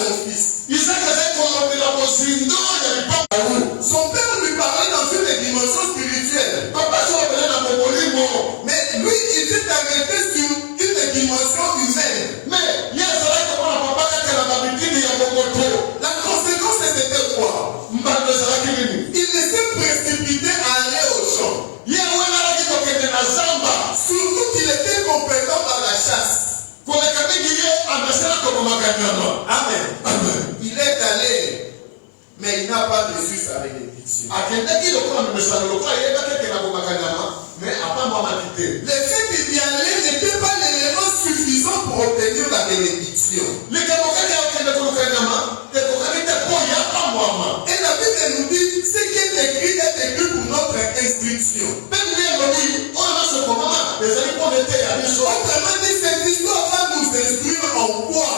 son fils. Son père lui parlait dans une dimension spirituelle. Mais lui, il s'est arrêté sur une dimension humaine. La conséquence, c'était quoi? Il s'est précipité à aller au champ. Surtout qu'il était compétent dans la chasse. Amen. Amen. Il est allé, mais il n'a pas reçu sa bénédiction. Le fait d'y aller n'était pas l'élément suffisant pour obtenir la bénédiction. Et la Bible nous dit, ce qui est écrit pour notre instruction. Autrement dit, cette histoire va nous instruire en quoi?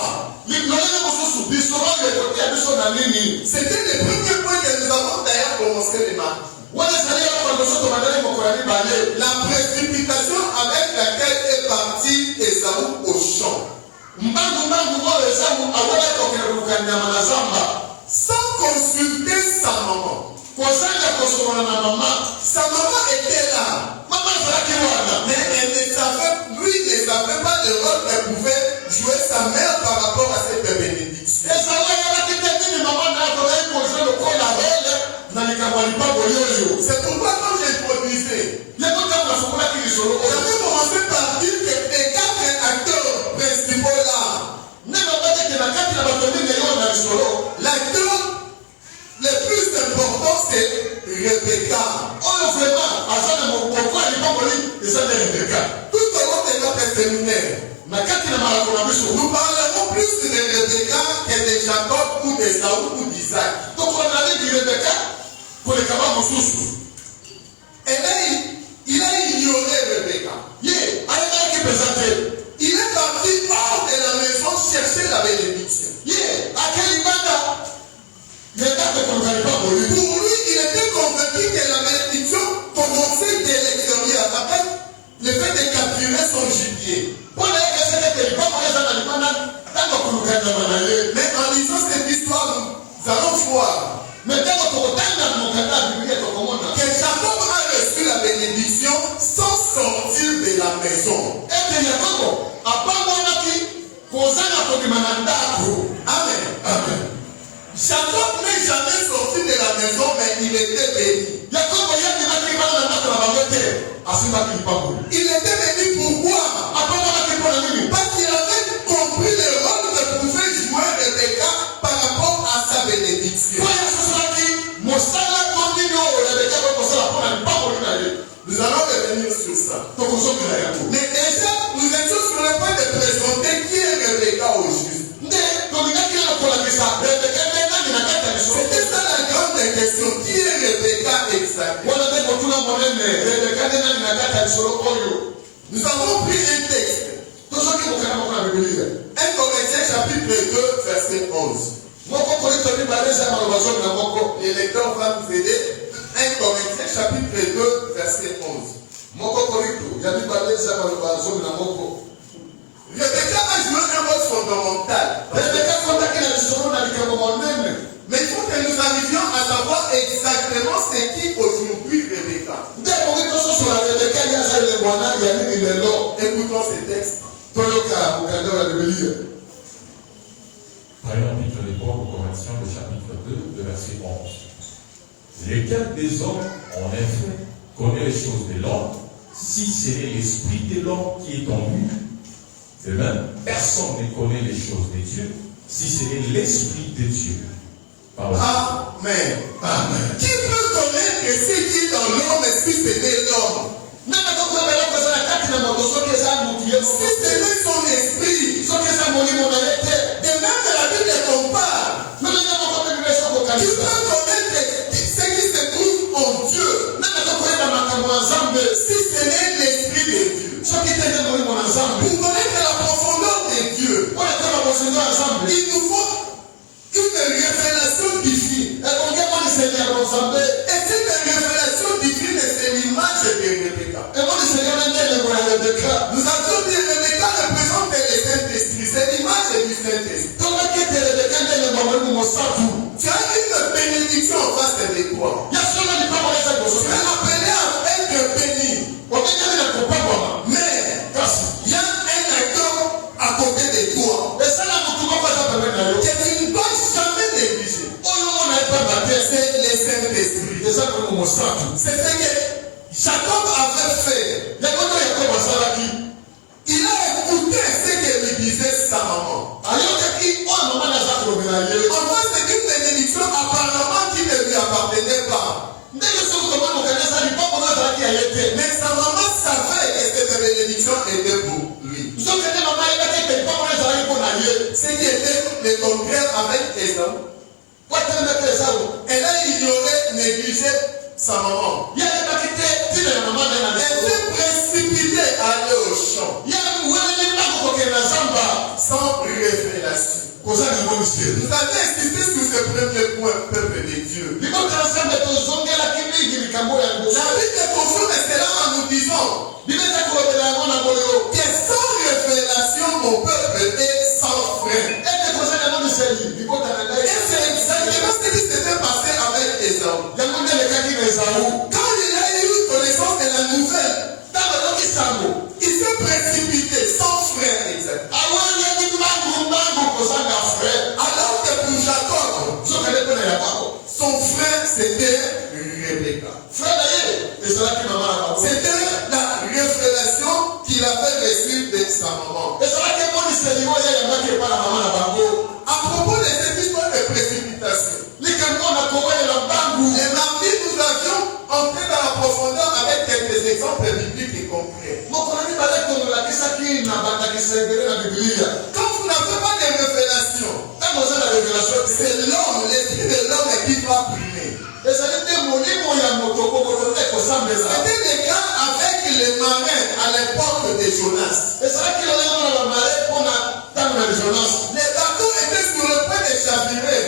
C'était le premier point que nous avons d'ailleurs commencé le matin. La précipitation avec laquelle est parti Esaü au champ. Sans consulter sa maman. Sa maman était là. Mais elle ne savait, lui ne savait pas le rôle qu'elle pouvait jouer sa mère par rapport à cette bénédiction. C'est pourquoi quand j'ai introduisé, j'avais commencé par dire que les 4 acteurs principaux là, l'acteur le plus important c'est Rebecca. Tout au long de notre séminaire, nous parlerons plus de Rebecca que de Jacob ou d'Esaü ou d'Isaac. Et là, il a ignoré Rebecca. Il est parti hors de la maison chercher la bénédiction. Pour lui, il était convaincu que la bénédiction commençait de l'extérieur, après le fait de capturer son gibier. Mais en lisant cette histoire, nous allons voir que Jacob a reçu la bénédiction sans sortir de la maison. Amen. Amen. Jacob n'est jamais sorti de la maison, mais il était béni. Il était béni pourquoi? Parce qu'il avait compris le rôle que pouvait jouer Rebecca par rapport à sa bénédiction. Nous allons revenir sur ça. Mais déjà, nous étions sur le point de présenter qui est Rebecca au juste. C'était ça la grande question. Qui est Rebecca exactement? Nous avons pris un texte. 1 Corinthiens chapitre 2, verset 11. Les lecteurs vont nous aider. 1 Corinthiens chapitre 2, verset 11. Rebecca a joué un rôle fondamental. Mais il faut que nous arrivions à savoir exactement c'est qui aujourd'hui Rebecca. Écoutons ces textes. Prenons vite l'époque au Corinthiens, le chapitre 2, le verset 11. Lequel des hommes, en effet, connaît les choses de l'homme, si c'est l'esprit de l'homme qui est en lui? De même, personne ne connaît les choses de Dieu, si c'est l'esprit de Dieu. Amen. Amen. Qui peut connaître ce qui est dans l'homme si ce n'est l'homme? Si ce n'est son esprit, de même que la Bible compare, tu peux connaître ce qui se trouve en Dieu, si ce n'est l'esprit de Dieu. Pour connaître la profondeur de Dieu, il nous faut une révélation divine. Et cette révélation divine, c'est l'image de Rebecca. Nous avons dit que Rebecca représente le Saint-Esprit. C'est l'image du Saint-Esprit. à côté de toi. Et ça, là, tu ne vas pas t'appeler. Que tu ne dois jamais négliger. C'est le Saint-Esprit. Et ça, comme on sent. C'est ce que Jacob avait fait. Il a écouté ce que lui disait sa maman. En fait, c'est une bénédiction apparemment qui ne lui appartenait pas. Mais sa maman savait que cette bénédiction était pour lui. Ce qui était le contraire avec Esaü. Elle a ignoré, négligé sa maman. Elle s'est précipitée à aller au champ. Sans révélation. Vous avez insisté sur ce premier point, peuple de Dieu. La Bible confirme cela en nous disant que sans révélation, mon peuple est sans frein. Et c'est exactement ce qui s'était passé avec Esaü. Quand il a eu connaissance de la nouvelle, il s'est précipité sans frein exact. Alors que pour Jacob, son frère c'était Rebecca. C'était la révélation qu'il avait reçue de sa maman. À propos de cette histoire de précipitation, les mardis nous avions entré dans la profondeur avec quelques exemples bibliques et concrets. Quand vous n'avez pas de révélation, c'est l'homme, l'esprit de l'homme qui va primer. C'était le cas avec les marins à l'époque de Jonas. Les bateaux étaient sur le point de chavirer.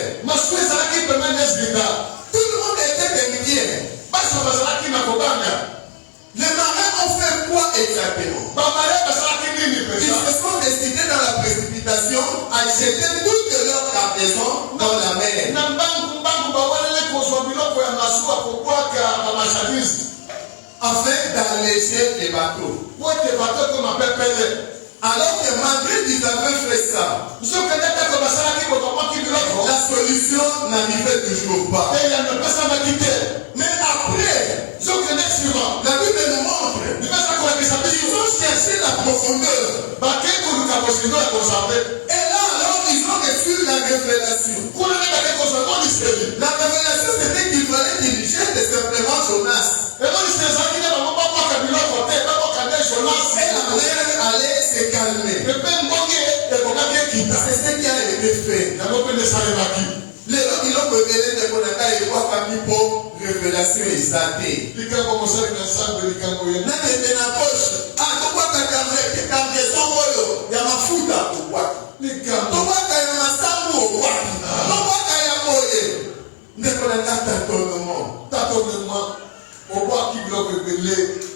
Tout le monde était inquiet. Les marins ont fait quoi exactement? Ils se sont décidés dans la précipitation à jeter toute leur cargaison dans la mer. Afin d'alléger les bateaux. Alors que malgré qu'ils avaient fait ça, la solution n'arrivait toujours pas. Mais après, la Bible nous montre qu'ils ont cherché la profondeur. Et là, alors, ils ont reçu la révélation. La révélation, c'était qu'il fallait diriger simplement Jonas. Et la mer allait se calmer. C'est ce qui a été fait. Les gens qui l'ont révélé de Konaka et Wakami pour révélation exaltée. Même de la poche. Ah, tu vois que cargaison moyo, il y a ma fouta au Waki. Tu vois qu'il y a ma sambo au Waki. Tu vois qu'il y a moye. Ne Konaka tâtonnement.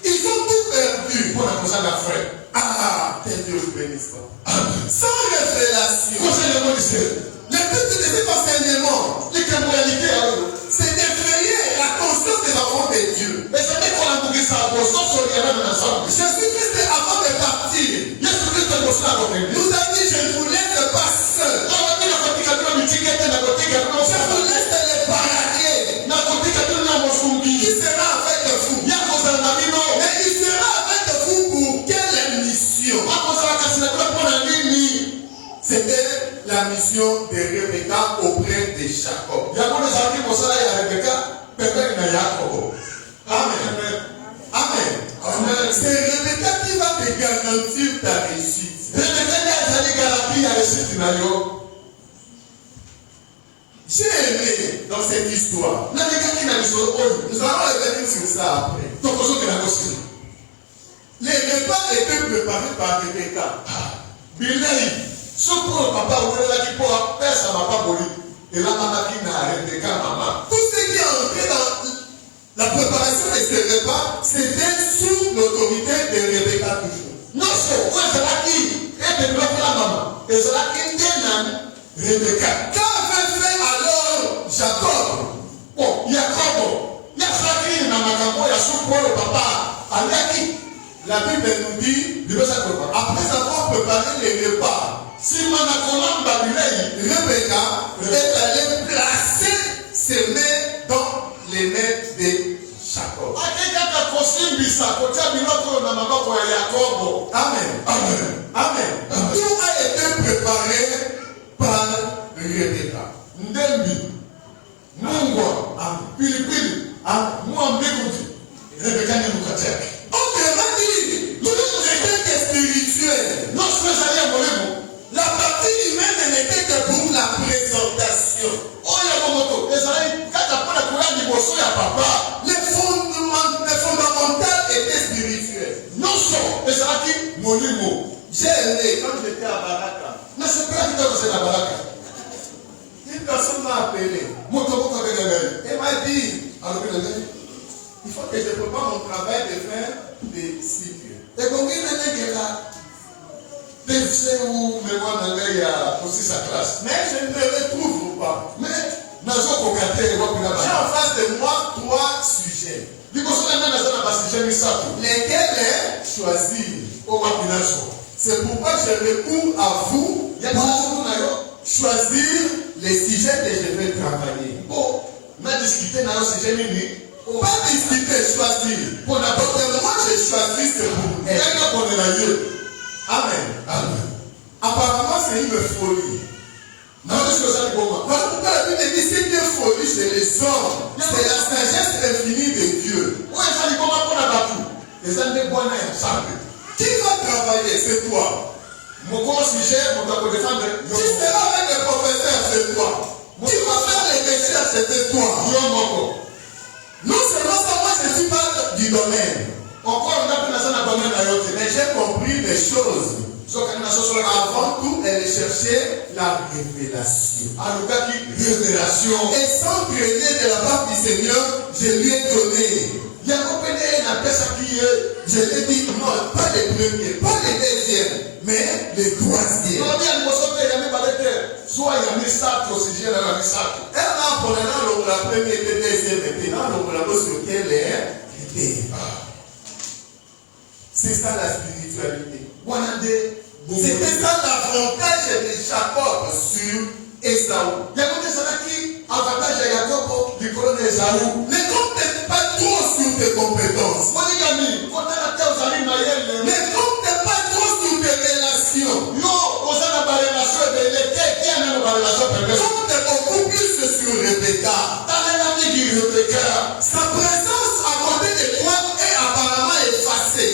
Ils ont tout perdu. Ah, que Dieu vous bénisse. Sans révélation. Le but de cet enseignement, c'est d'effrayer la conscience des enfants de Dieu. Jésus-Christ, avant de partir, nous a dit, je ne vous laisse pas seul. Je vous laisse les paradis. Qui sera avec vous? Mais il sera avec vous pour quelle mission? C'était la mission de Rebecca auprès de Jacob. Amen. Amen. C'est Rebecca qui va te garantir ta réussite. J'ai aimé dans cette histoire. Nous allons revenir sur ça après. Les repas étaient préparés par Rebecca. Tout ce qui est entré dans la préparation de ces repas, c'était sous l'autorité de Rebecca toujours. Rebecca. Qu'avait fait alors Jacob? La Bible nous dit, après avoir préparé les repas, si Rebecca est allée placer ses mains dans les mains de Jacob. Amen. Amen. Amen. Tout a été préparé par Rebecca. Ndembi, Mungwa, Pilipili, Rebecca Nebuchadnezzar. Autrement dit, nous n'étions que spirituels. La partie humaine n'était que pour la présentation. Les fondamentales étaient spirituels. J'ai aimé quand j'étais à Baraka. Une personne m'a appelé. Elle m'a dit, il faut que je prépare mon travail de fin de cycle. Mais je ne me retrouve pas. J'ai en face de moi 3 sujets. Lesquels choisir. C'est pourquoi je recours à vous pour choisir les sujets que je vais travailler. Pas discuter, choisir. Pour n'importe moi, je choisis ce pour elle. Amen. Amen. Apparemment, c'est une folie. Pourquoi la Bible dit c'est une folie chez les hommes? C'est la sagesse infinie de Dieu. Qui va travailler? C'est toi. Qui sera avec le professeur? C'est toi. Qui va faire les recherches? C'était toi. Non seulement ça, moi je suis pas du domaine. Mais j'ai compris des choses. Avant tout, elle cherchait la révélation. Et sans craigner de la part du Seigneur, je lui ai donné. Je lui ai dit non, pas les premiers, pas les deuxièmes, mais les troisièmes. Elle a appris la première et la deuxième, maintenant sur lequel elle était. C'est ça la spiritualité. C'était ça l'avantage de Jacob sur Esaü. Ne compte pas trop sur tes compétences. Ne compte pas trop sur tes relations. Compte beaucoup plus sur Rebecca. Sa présence à côté de toi est apparemment effacée.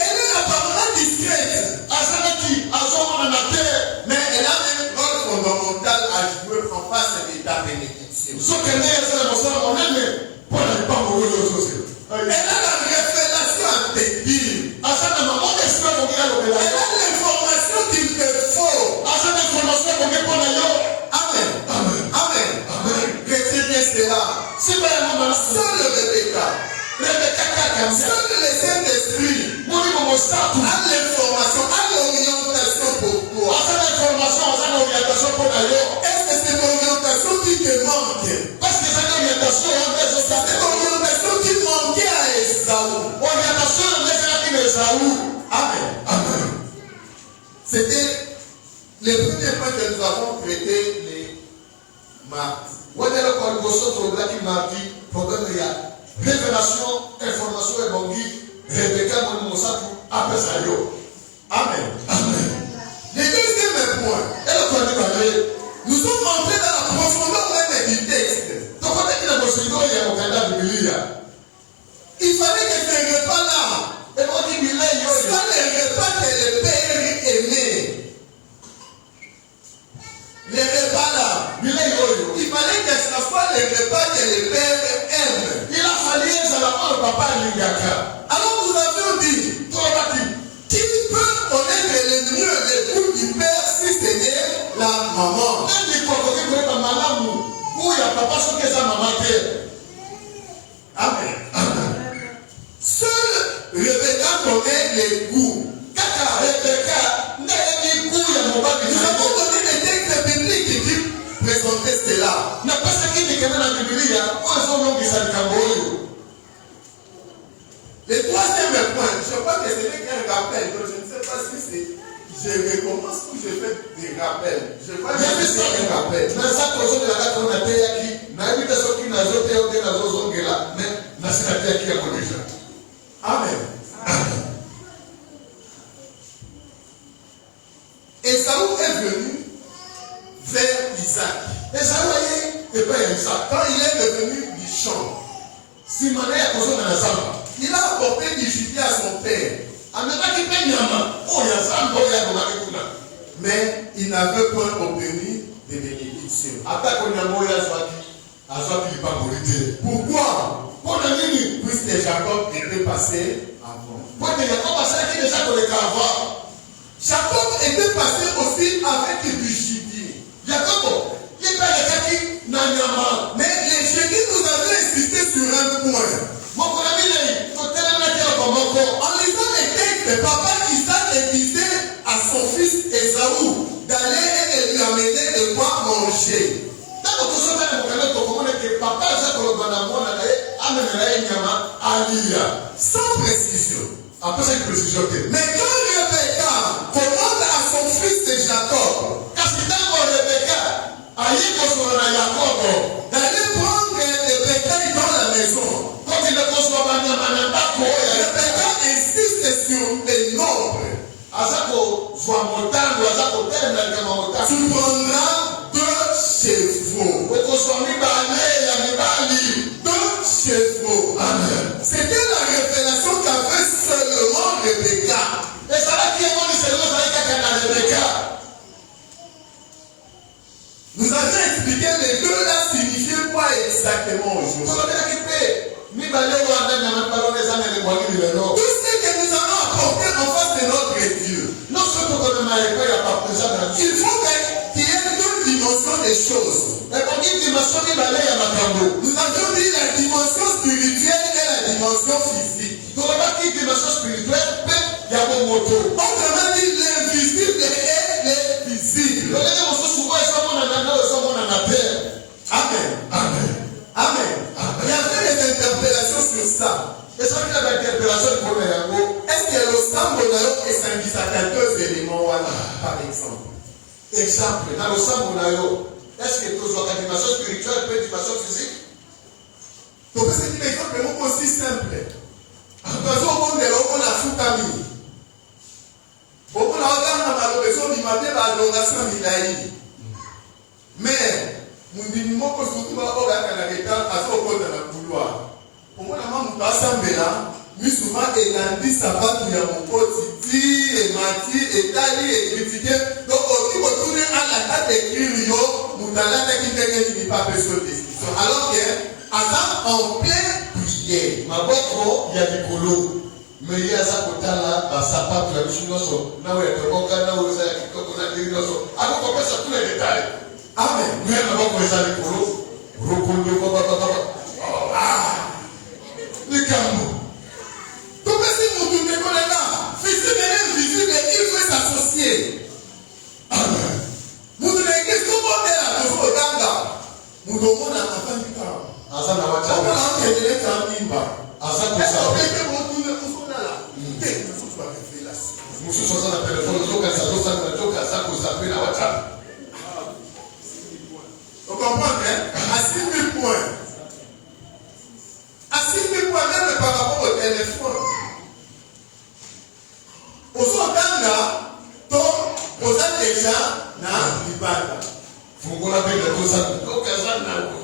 Elle est apparemment discrète. Mais elle a un rôle fondamental à jouer en face de ta bénédiction. Elle a la révélation à te dire. Elle a l'information qu'il te faut. Amen. Amen. Amen. Retenez cela. Seul Rebecca. Seul le Saint-Esprit a l'information, a l'orientation pour toi. Est-ce que c'est l'orientation qui te manque? C'est l'orientation qui manquait à Esaü. Amen. Amen. C'était le premier point que nous avons traité les mardis. Révélation, information et bongi, Rebecca Monosatu, après ça. Amen. Amen. Le deuxième point, nous sommes entrés dans la profondeur même du texte. Il fallait que ce repas-là, soit le repas que le Père aimait. Le repas-là, il fallait que ce soit le repas que le Père aime. Il a fallu que papa l'ingaka. Alors nous avions dit, qui peut connaître le mieux le goût du Père si ce n'est la maman? Amen. Amen. Seul Rebecca connaît les goûts. Nous avons donné des textes bibliques qui présentaient cela. je recommence ou je fais des rappels. Je vois que J'ai vu je ça fais des des rappels. rappels. Mais ça, quand on a la on a payé qui, n'a vu de ce qui n'a pas payé, on a là, mais n'a pas payé qui a connu ça. Amen. Esaü est venu vers Isaac. Esaü est pas Isaac. Quand il est revenu du champ, Simone a causé dans la zamba. il a apporté du gibier à son père. Amena qui paye Yama. Oh, il y a Zamba, il y a Gomakuna. Mais il n'avait point obtenu de bénédiction. Attaque au Yamo, il y a Zwaki. A Zwaki, il pas morité. Pourquoi? Pour la ligne. Puisque Jacob était passé avant. Pour que Jacob a ça qui déjà qu'on est avant. Jacob était passé aussi avec du gibier. Jacob, il paye les kaki, Nanyama. Mais les génies nous avaient insisté sur un point. Mon ami, il faut tellement dire comme mon corps. En lisant les textes, papa Isaac disait à son fils Esaü d'aller et lui amener de quoi manger. Tant que ça va nous connaître, comment est-ce que papa Isaac le banamon a amené Nyama à Lilia. Sans précision. Après cette précision, Mais quand Rebecca commande à son fils Jacob, quand c'est dans Rebecca, aïe qu'on soit dans Jacob, d'aller prendre le bétail dans la maison, quand il est conçu à Nyama, Rebecca insiste sur les nombres. Azako soit montagne, Azako terme, Tu prendras 2 chevaux. 2 chevaux. Amen. C'était la révélation qu'avait seulement Rebecca. Et ça va qui est bon, c'est le Rebecca. Nous avons expliqué les 2 là signifiaient quoi exactement aujourd'hui. Tout ce que nous allons apporter en face de notre Dieu, Non seulement que le maïko, il n'y a pas présent dans il faut qu'il y ait 2 dimensions des choses. mais quand il dit, ma soeur, il va aller à Makambo. Nous avons dit la dimension spirituelle et la dimension physique. Dans la partie dimension spirituelle, il y a mon moto. Autrement dit, l'invisible et les visibles. Le gars, on se souvient, ils sont mon anana, ils sont mon anapère. Amen. Amen. Amen. Il y avait des interpellations sur ça. Et ça, il y a une interpellation pour le Yango. Est-ce que le Sambonayo est un deux éléments par exemple? Exemple, dans le Sambonayo, est-ce que tu as une dimension spirituelle et une dimension physique? Donc, c'est un exemple aussi simple. Parce qu'on a Fukami. On a l'adoration Milaï. Mais, nous disons que nous avons la couloir. Au moins, nous avons mais souvent, il a dit ça va tout y a mon pote, et mati, et tali, et critiqué. Donc, on dit qu'on tourne à la tête et crie, nous allons pas besoin de discussion. Alors que, avant, en pleine prière, Ma boîte, il y a du colo. Mais il y a ça pour là, ça part de la mission. Là où il y a le bon gars, là où il y a le bon gars. Alors, on passe à tous les détails. Amen. Nous, il y a d'abord pour les années colo. Rokondo, le Cameroun. Donc, si vous tournez comme là, visible et invisible, il faut s'associer. Amen. Vous devez qu'est-ce qu'on va faire là, au Ganga? Nous devons la fin du temps. Asa na On wacha. va enquêter les Kamimba. Asa pour Est-ce ça. qu'on peut que vous tournez pour ça là? Révélation. Musu sosa na telefone zoka sa dosa na joka sa ko sa pe na wacha. Vous comprenez, hein? À 6 000 points. À 6 000 points, même par rapport au téléphone. Au Ganga, donc, vous êtes déjà dans l'Ibada. Fungola pe de dosa zoka sa na ko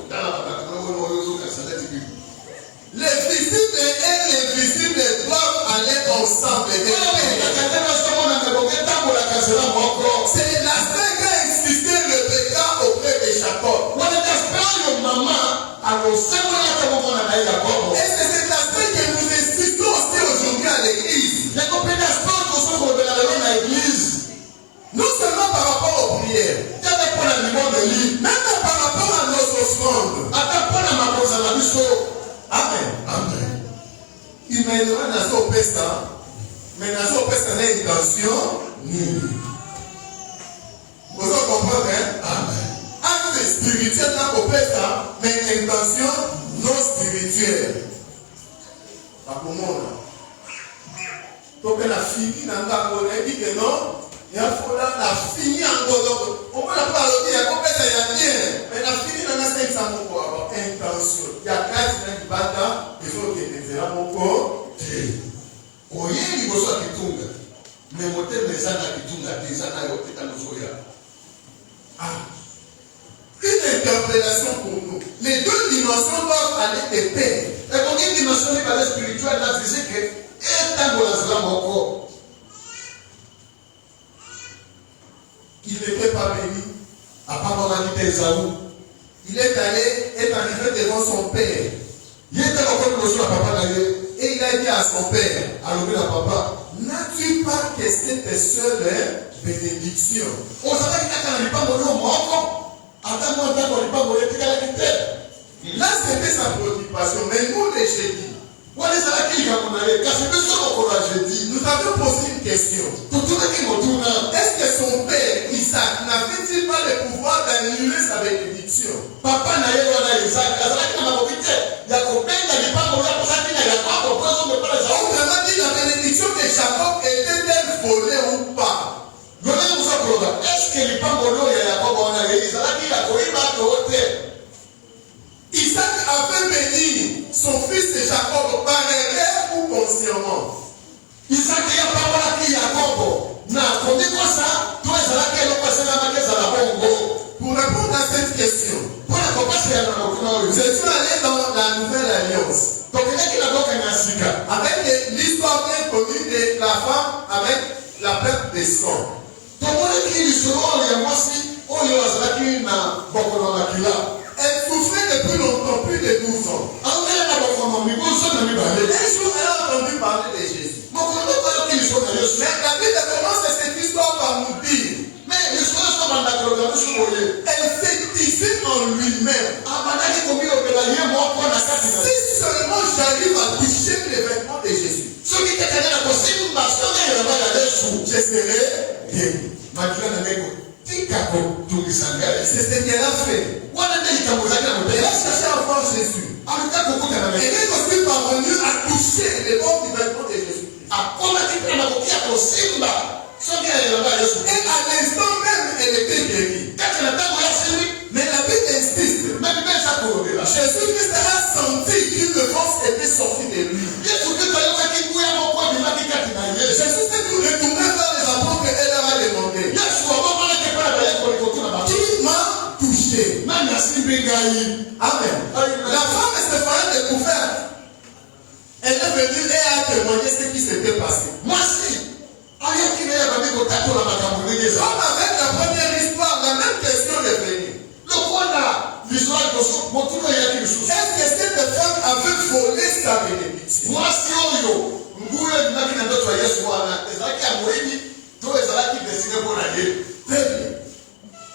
zoka sa na tibi. Les visibles et l'invisible doivent aller ensemble. C'est l'aspect qu'a insisté Rebecca auprès de Jacob. Et c'est cet aspect que nous insistons aussi aujourd'hui à l'église. Non seulement par rapport aux prières, même par rapport à nos offrandes. Amen. Amen. Il m'a dit, mais dans son pesta, intention nulle. Vous comprenez, hein? Amen. Acte spirituel dans le pesta, mais intention non spirituelle. Pas pour moi. Donc, elle a fini dans le dit que non, Il faut là, on a fini en gros. On va la parler, il y a combien ça y a bien. Mais on a fini dans la 500 pour avoir intention. Il y a 4 qui battent, il faut que les gens mon corps. Oye liboso ya kitunga me motema eza na kitunga te eza na yo te tano zoya. Une interpellation pour nous. Les deux dimensions doivent aller de pair. Et pour une dimension spirituelle, la physique, et tant que la moko. Il n'était pas béni. À part mon ami Esaü, Il est arrivé devant son père. il était encore le à papa d'ailleurs. Et il a dit à son père, Alors que la papa, n'as-tu pas que cette seule bénédiction? on savait qu'il n'y a pas de moko. Attends-moi, il n'y a pas de Là, c'était sa préoccupation. Mais nous, les jeudis, nous avons posé une question. Est-ce que son père, Isaac, n'avait-il pas le pouvoir d'annuler sa bénédiction? Papa n'a pas Isaac. Autrement dit, la bénédiction de Jacob était-elle volée ou pas? Est-ce que les pangolo et Jacob ont Isaac avait béni son fils de Jacob par erreur ou consciemment? Isaac ya papa qui Jacob na kondi kwa ça toi ezala ke lo passer na makeza la bongo. Pour répondre à cette question, Pour la compasser à la je suis allé dans la Nouvelle Alliance donc il y a qui la boca nasika avec l'histoire bien connue de la femme avec la perte des sangs. tomone ki lisoro ya mwasi oyo azalaki na bokono na kila. Elle souffrait depuis longtemps, plus de 12 ans. Angela na bokono mibuso na mibale. Un jour, elle a entendu parler de Jésus. Bokono ba ki lisoro na Yesu. Mais la Bible commence cette histoire par nous dire, Mais lisoro so banda ko na biso boye. elle s'est tissée en lui-même. Abandaki komi obela ye moko na kati na. Si seulement j'arrive à toucher les vêtements de Jésus, Soki tekana na kosimba soki ya bana Yesu. je serai guéri. Makila na neko tika ko tungisangale. C'est ce qu'elle a fait. Wana nde ikamuzaki na Elle a mutela. cherché à voir Jésus. Alika kokuta na Elle meko. est aussi parvenue à toucher les bords du vêtement de Jésus. Akomaki mpe na kokia kosimba soki ya bana Yesu. Et à l'instant même, elle était guérie. Kati na ntango ya simbi Mais la Bible insiste. même mpe eza kolobela. Jésus-Christ a senti qu'une force était sortie de lui. Yesu Kristo ayokaki nguya moko ebimaki kati na ye. Jésus s'est retourné vers les apôtres et leur a demandé, Yesu akomonaki mpe na bayekoli kotuna bato. qui m'a touché? Nani asimbi ngai? Amen. La femme Stéphane de Couvert, elle est venue et a témoigné ce qui s'était passé. Mwasi ayoki na ye babi kotatola makambo ndenge eza. Comme avec la première histoire, la même question est venue. Lokola lizoa liboso motuna eyaki lisusu. Est-ce que cette femme avait volé sa bénédiction? Mwasi oyo nguya ebimaki na ndoto ya Yesu wana ezalaki ya moyibi to ezalaki desine mpo na ye. Très bien.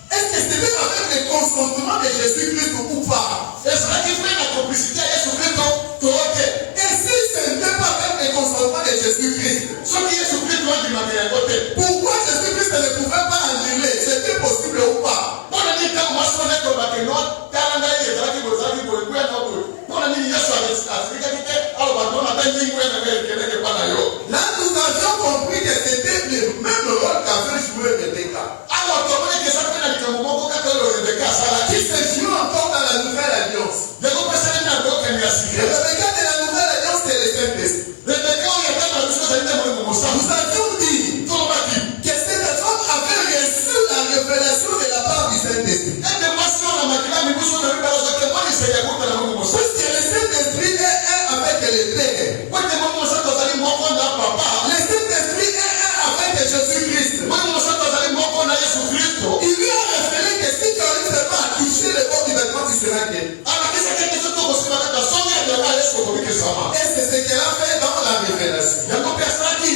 Est-ce que c'était avec le consentement de Jésus-Christ ou pas? Ezalaki mpe na complicité ya Yesu Kristo to te. Et si ce n'était pas avec le consentement de Jésus-Christ, Soki Yesu Kristo andimaka yango te. pourquoi Jésus-Christ ne pouvait pas annuler? C'était possible ou pas? Mpona nini ntango mwasi wana ekobake no tala ngai ezalaki boye ezalaki boye nguya na boye. Mpona nini Yesu asilikaki te aloba no natangi nguya na ngai ekendeke mpa na yo. Là, nous avions compris que c'était le même rôle qu'avait joué Rebecca, Awa tomonaki eza mpe na likambo moko kaka oyo Rebeka asalaki. qui se joue encore dans la Nouvelle Alliance. Yango pesalaki na bokani ya Le sika. Rebecca de la Nouvelle Alliance, c'est le Saint-Esprit. Rebeka oyo atanga na biso ezali nde molimo mosantu. Nous avions dit Tolobaki que cette femme avait reçu la révélation de la part du Saint-Esprit. ete mwasi oyo na makila mibuso na mibala ozaki emonisa ya kota na molimo mosantu. Puisque le Saint-Esprit est un avec le Père. Wete molimo mosantu azali moko na papa. Le Saint-Esprit est un avec Jésus-Christ. Molimo mosantu azali moko na Yesu Kristo. Il lui a révélé que si tu arrives seulement à toucher le bord du vêtement, tu seras guéri. Alakisaki ete soki okosimba kaka songi ya bilanga ya Yesu okobikisama. Et c'est ce qu'elle a fait dans la révélation. Yango mpe asalaki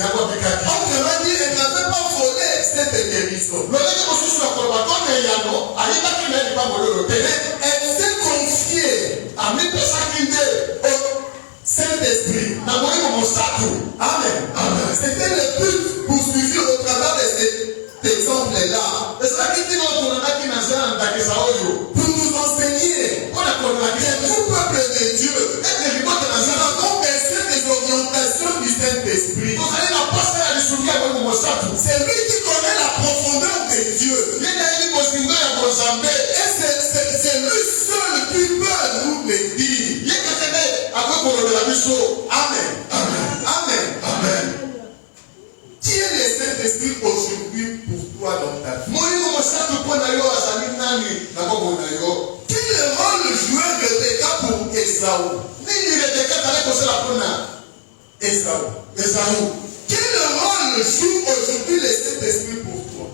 yango abikaki. Autrement dit, elle n'avait pas volé cette guérison. lolenge mosusu ya koloba tone eyano ayebaki na ye likambo oyo te. Elle s'est confiée Amipesaki nde au Saint-Esprit. na molimo mosantu. Amen. Amen. C'était le but poursuivi au travers de cet exemple-là. ezalaki ntina oyo tonanaki na nzela na ndakisa oyo Pour nous enseigner mpo na kolakisa que tout peuple de Dieu, ete libota na nous nzela avons besoin des orientations du Saint-Esprit. tozali na posa ya lisuki ya molimo mosantu. C'est lui qui connaît la profondeur de Dieu. Et c'est lui seul qui peut nous le dire. Amen. Amen. Amen. Amen. Qui est le Saint-Esprit aujourd'hui pour toi dans ta vie? Quel est le rôle joué Rebecca pour Esaü? Esaü. Quel rôle joue aujourd'hui le Saint-Esprit pour toi?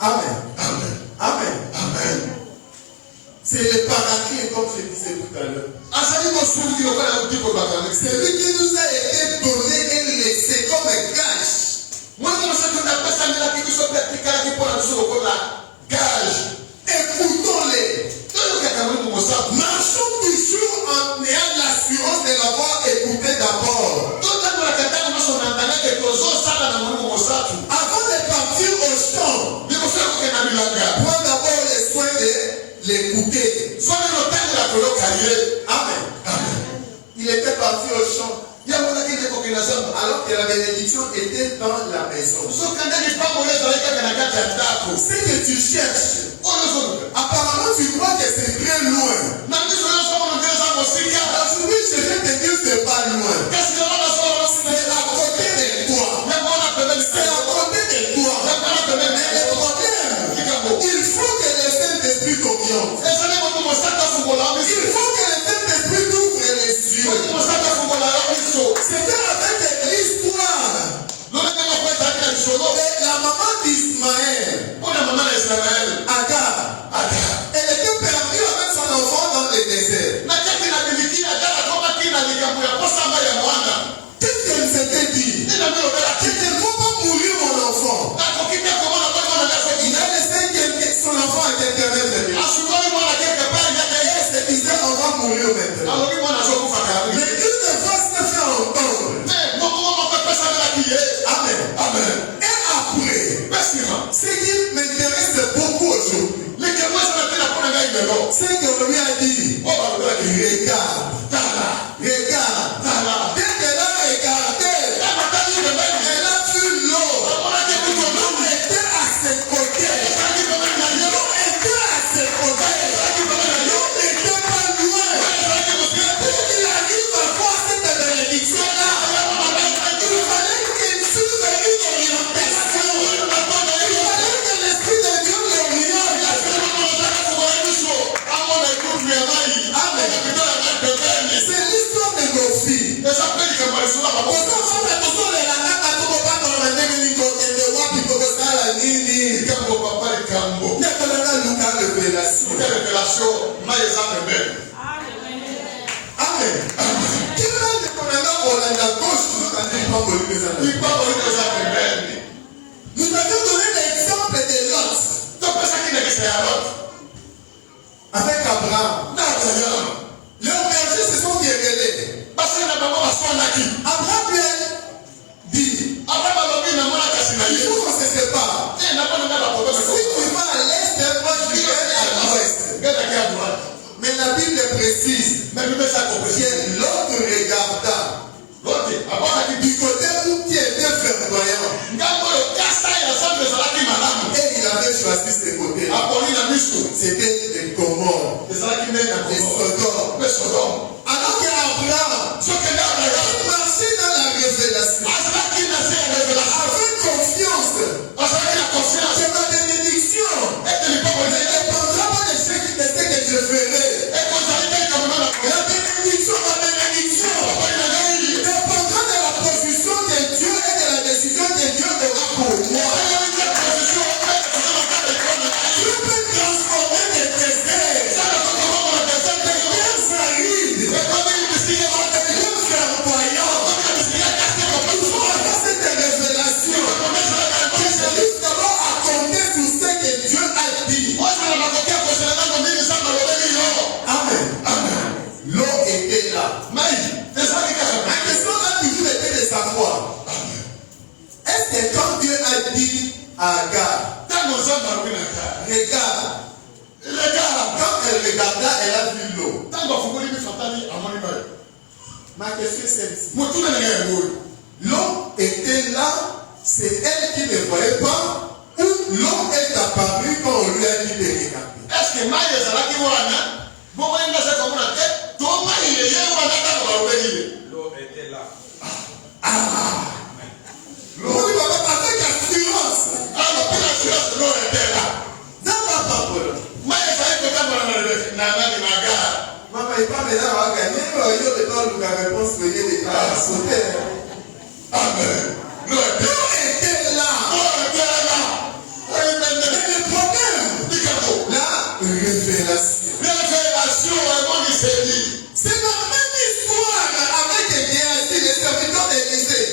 Amen. Amen. Amen. Amen. C'est le paraclet, comme je disais tout à l'heure. C'est lui qui nous a été donné et laissé comme un gage. Écoutons-les. Marchons toujours en ayant l'assurance de l'avoir écouté d'abord. Avant de partir au champ, prends d'abord le soin de l'écouter. Amen. Amen. Il était parti au champ. Alors que la bénédiction était dans la maison. Ce que tu cherches, apparemment tu crois que c'est très loin. Aujourd'hui, je vais te dire que c'est pas loin. C'est à côté de toi. C'est à côté de toi. Mais le problème, il faut que le Saint-Esprit t'oriente. Il faut que le Saint-Esprit t'ouvre les yeux. C'était avec l'histoire de la maman d'Ismaël, Agar. Elle était perdue avec son enfant dans le désert. Qu'est-ce qu'elle s'était dit? Je ne veux pas mourir mon enfant. Il a laissé son enfant à quelqu'un d'autre. Elle se disait on va mourir maintenant. Mais une fois se fait entendre. Amen. Amen. Et après, ce qui m'intéresse beaucoup aujourd'hui, c'est qu'on lui a dit, regarde. Dès qu'elle a regardé, elle a vu l'eau. L'eau était à ses côtés. L'eau était à ses côtés. L'eau n'était pas loin. Pour qu'il arrive à voir cette bénédiction-là, il fallait qu'il suive une orientation. Il fallait que l'Esprit de Dieu l'oriente. Amen. C'est l'histoire de nos filles. Amen. Nous avons donné l'exemple de Lot avec Abraham. Leurs bergers se sont querellés. Abraham lui a dit, il faut qu'on se sépare. Si tu vas à l'est, moi je vais à l'ouest. Mais la Bible précise que l'autre regarda du côté où qui était verdoyant. Et il avait choisi ce côté. C'était les Gomorrhes, les Sodome. Alors qu'Abraham marchait dans la révélation, avec confiance que ma bénédiction ne dépendra pas de ce que je ferai. La bénédiction dépendra de la position de Dieu et de la décision que Dieu aura pour moi. Dieu peut transformer des déserts, des terres arides, des lieux verdoyants. Il faut avoir cette révélation que j'arrive d'abord à compter sur ce que Dieu a dit. Amen. Amen. L'eau était là. La question a toujours été de savoir, est-ce que quand Dieu a dit à Agar, regarde, quand elle regarda, elle a vu l'eau. Ma question est celle-ci. L'homme était là, c'est elle qui ne voyait pas, ou l'homme est apparu quand on lui a dit de regarder. Est-ce que Maïe Zalaki Wana, bon, il n'a pas comme la tête, tout Maïe, il est Wana, L'eau était là. L'homme dit, papa, avec assurance. Ah, mais pour l'assurance, l'eau était là. Dans ma parole. Maïe Zalaki Wana, Maman, il parle là, on va gagner, il y a le temps où la réponse peut y aller, sauter. Amen. L'eau était là. Mais le problème, la révélation. C'est la même histoire avec Géasi, les serviteurs d'Élysée.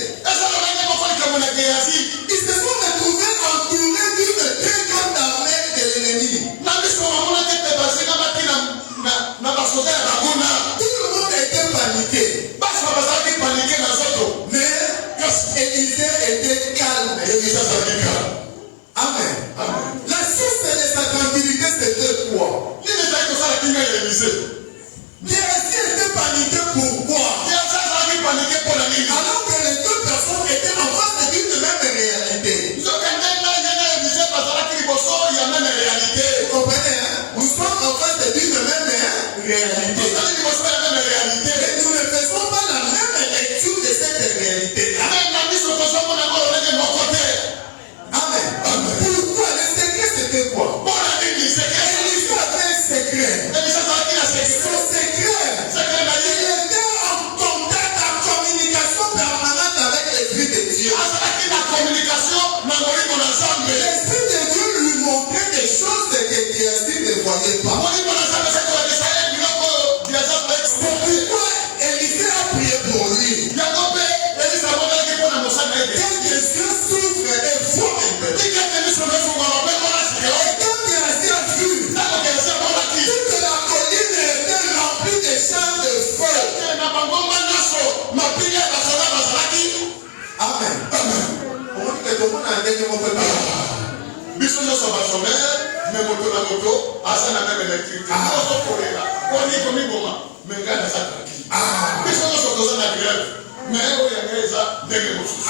Ils se sont retrouvés entourés d'une très grande armée de l'ennemi. Tout le monde était paniqué. Mais Élisée était calme. Amen. La source de sa tranquillité, c'était quoi? Géasi était paniqué pourquoi? Alors que les deux personnes étaient en face d'une même réalité. Vous comprenez, hein? Nous sommes en face d'une même réalité. Mais nous ne faisons pas la même lecture de cette réalité-là. Amen. Pourquoi? Le secret, c'était quoi? Élisée avait un secret. Son secret, il était en contact, en communication permanente avec l'Esprit de Dieu. L'Esprit de Dieu lui montrait des choses que Géasi ne voyait pas. C'est pourquoi Élisée a prié pour lui. Que Dieu souffre et voit un peu. Et quand Géasi a vu, toute la colline était remplie de champs de feu. Amen. On dit que tout le monde a un dernier mot. biso nyonso bachomere me moto na moto aza na meme électricité ozokolela oni komiboma me ngai naza tranquille biso nyonso toza na grève me oyo yangai eza ndenge mosusu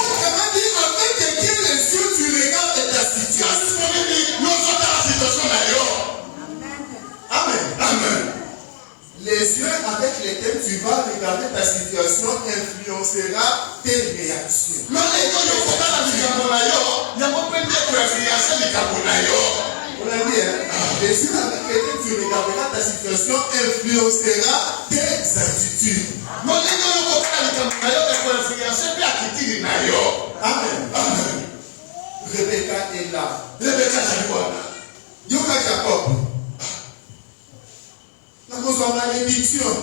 Autrement dit, avec Dieu les yeux, tu regardes ta situation. nyonso tala situation na yo. Amen. Les yeux avec lesquels tu vas regarder ta situation influencera tes réactions. Malgré yokotala likambo na yo yango mpe nde koinfluence likambo na yo. On a dit, hein? Les yeux avec lesquels tu regarderas ta situation influencera tes attitudes. Malgré yokotala likambo na yo ekoinfluence mpe akitili na yo. Amen. Rebecca est là. Rebecca azali wana. Yoka Jacob. Nakozwa malédiction.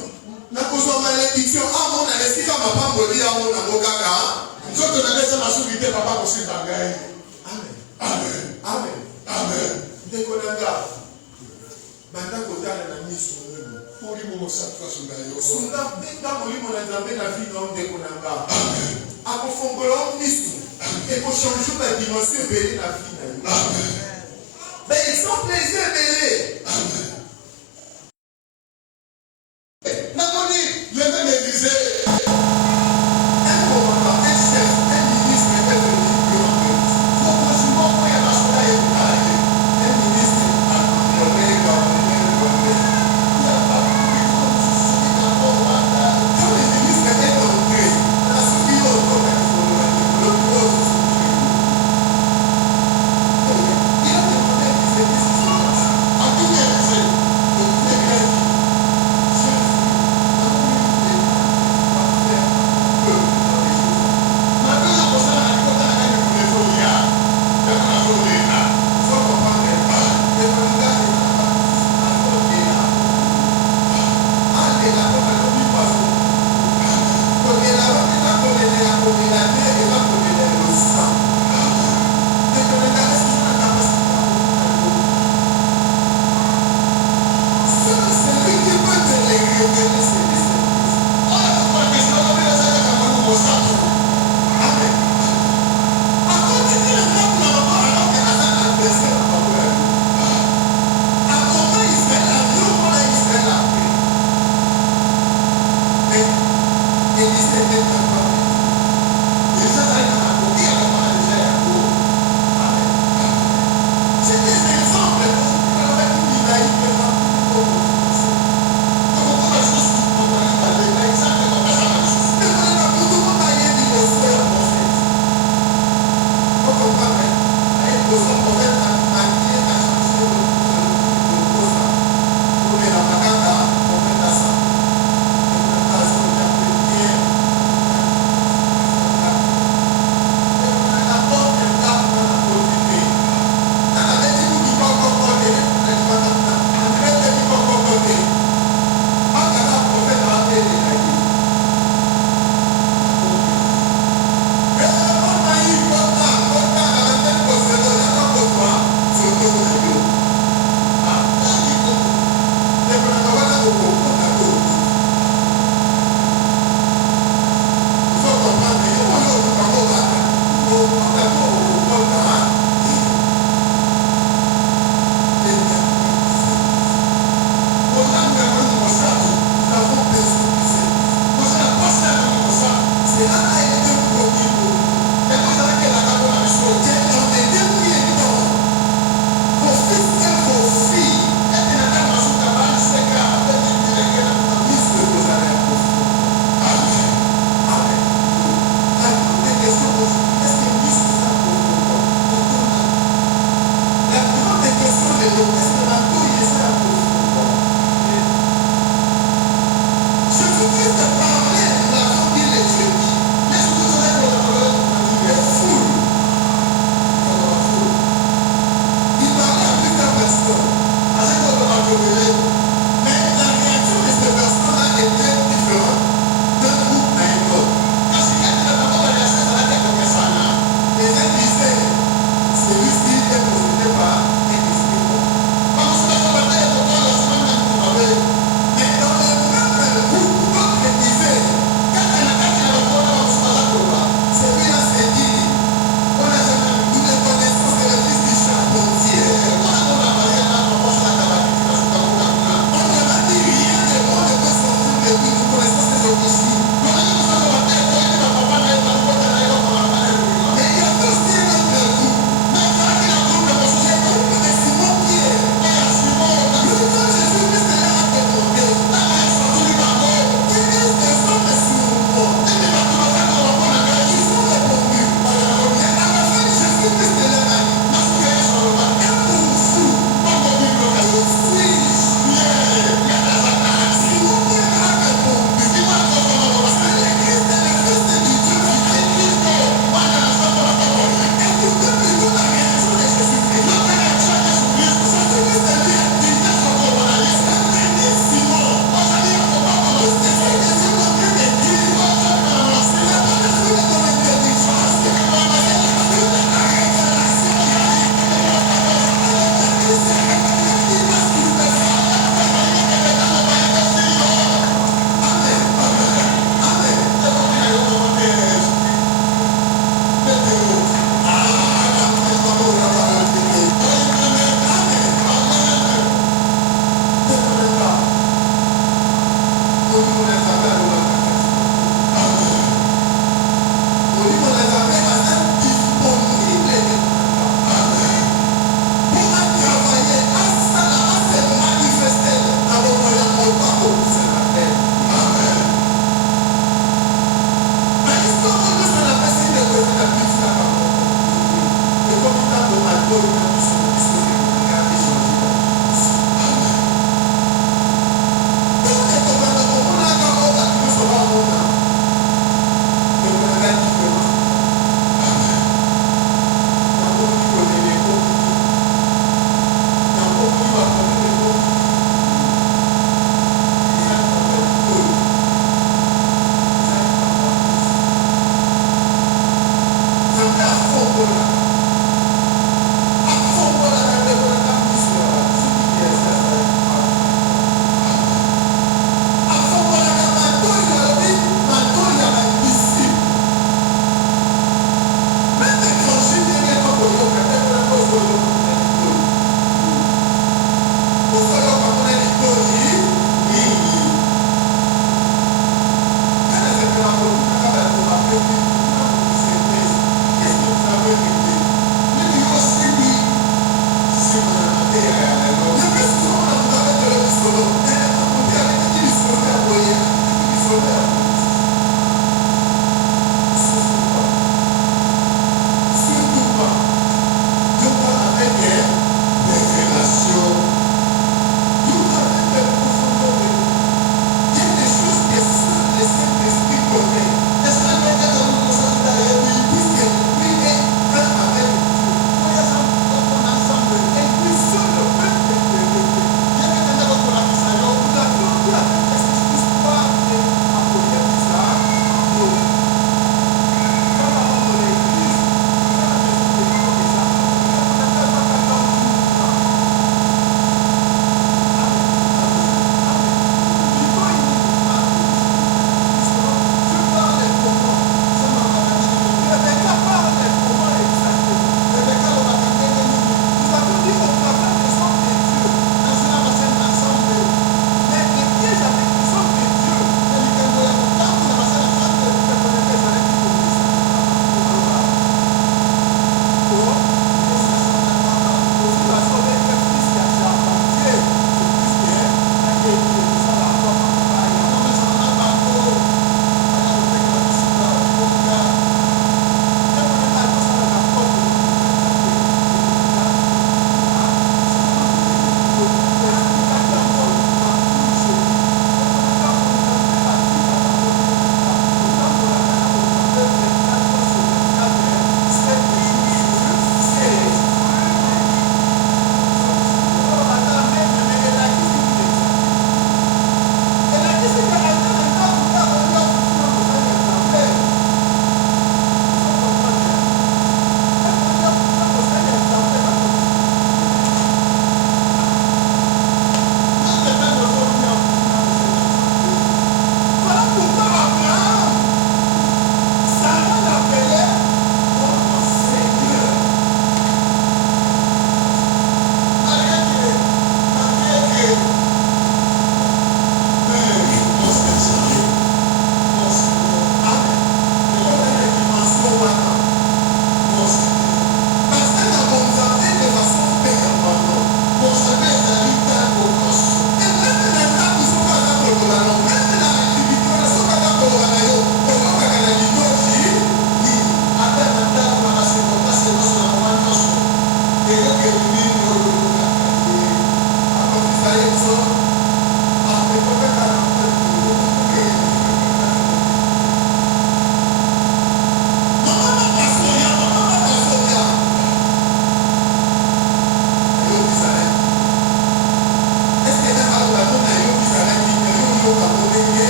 Ah, mon esika mapamboli ya mon ngokaka. Nzoto na ngesa masuki te papa kosimba ngai. Amen. Ndeko nanga. Banda kotala na miso nini. Molimo mosantu asunga yo. Sunga benga molimo na Nzambe na vie na ndeko nanga. Akofongola miso. Ekochanger la dimension ebele na vie na yo. Mais exemple les ebele.